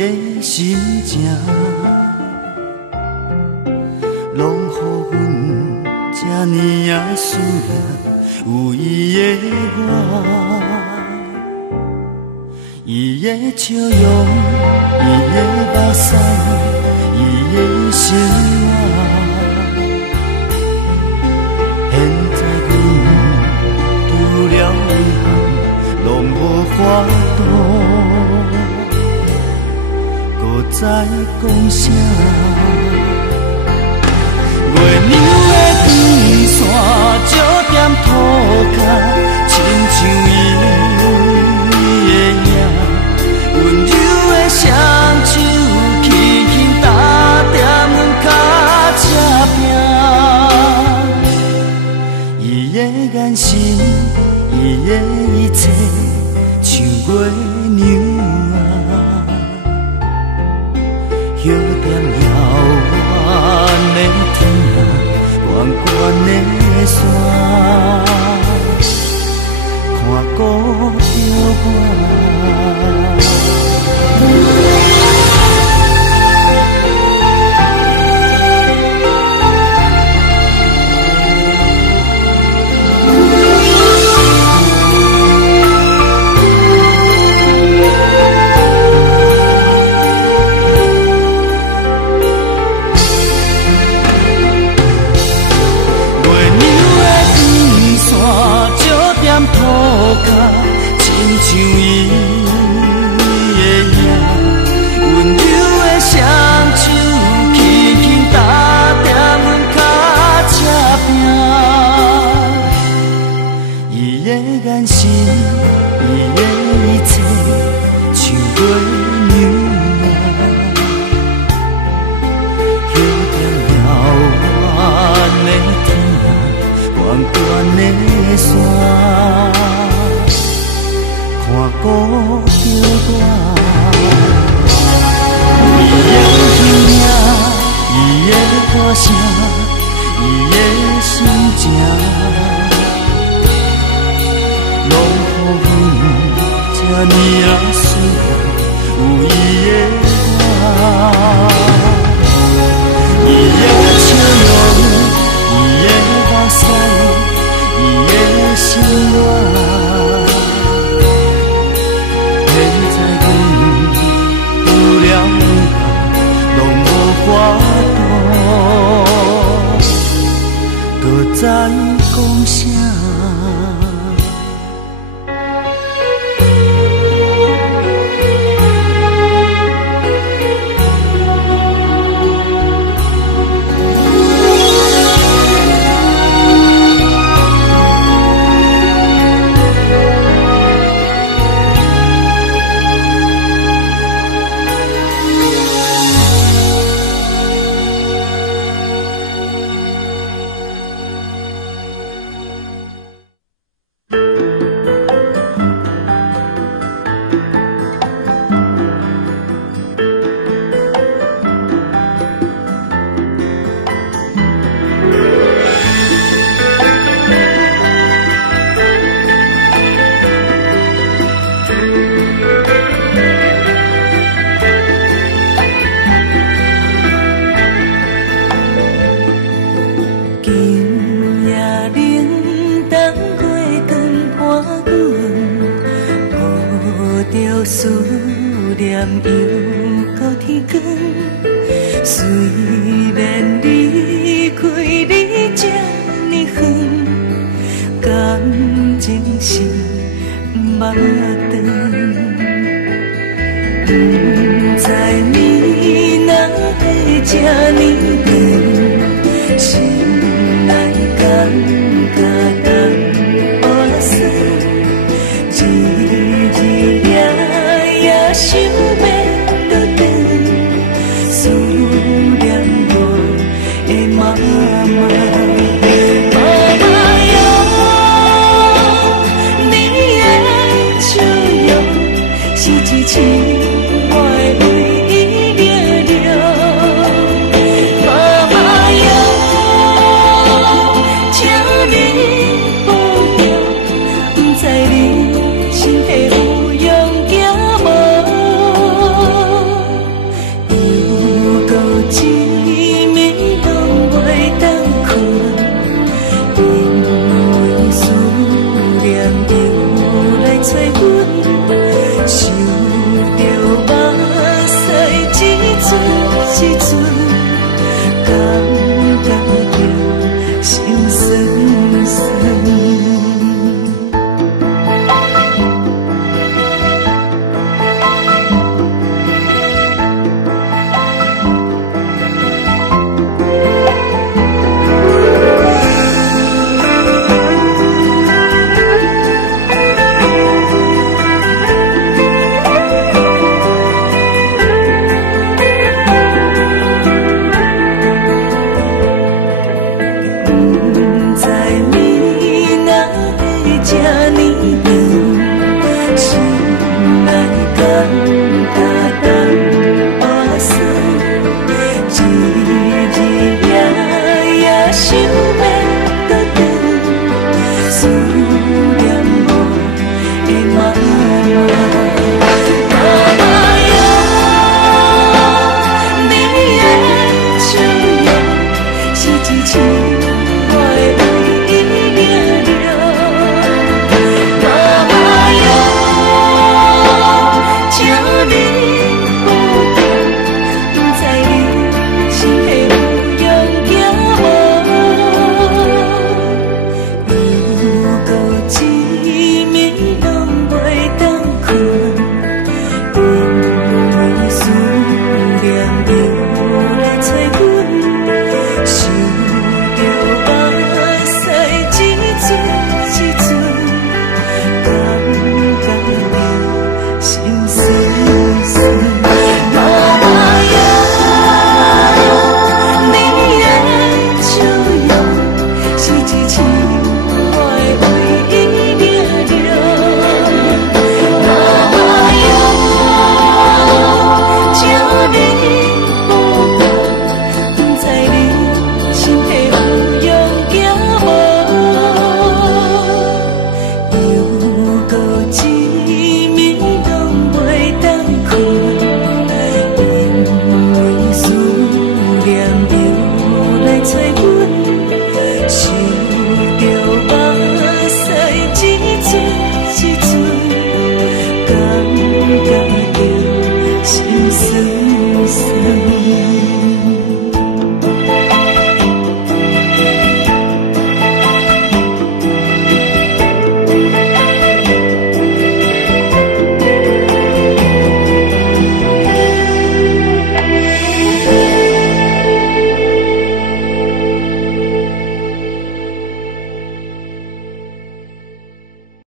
的心情，拢予阮这呢啊思念有伊的我，伊的笑容，伊的目屎，伊的生活。现在阮除了遗憾，拢无法度，搁再讲啥？月亮的光线照点涂骹，亲像伊的影，温柔的双手轻轻搭在阮脚侧边，伊的眼神，伊的一切，像月娘啊，摇点遥远的天啊，悬悬的山，看顾着我。亲像伊的影，温柔的双手轻轻搭在阮脚侧边，伊的眼神，伊的一切，像月娘啊，摇点遥远的天啊，悬悬的山。看顾着我，伊的声音，伊的歌声，伊的心情，拢予阮这呢啊思念有伊的我，伊的笑容，伊的目屎，伊的生活。搁再讲啥？情爱为伊热热。觉着心酸酸。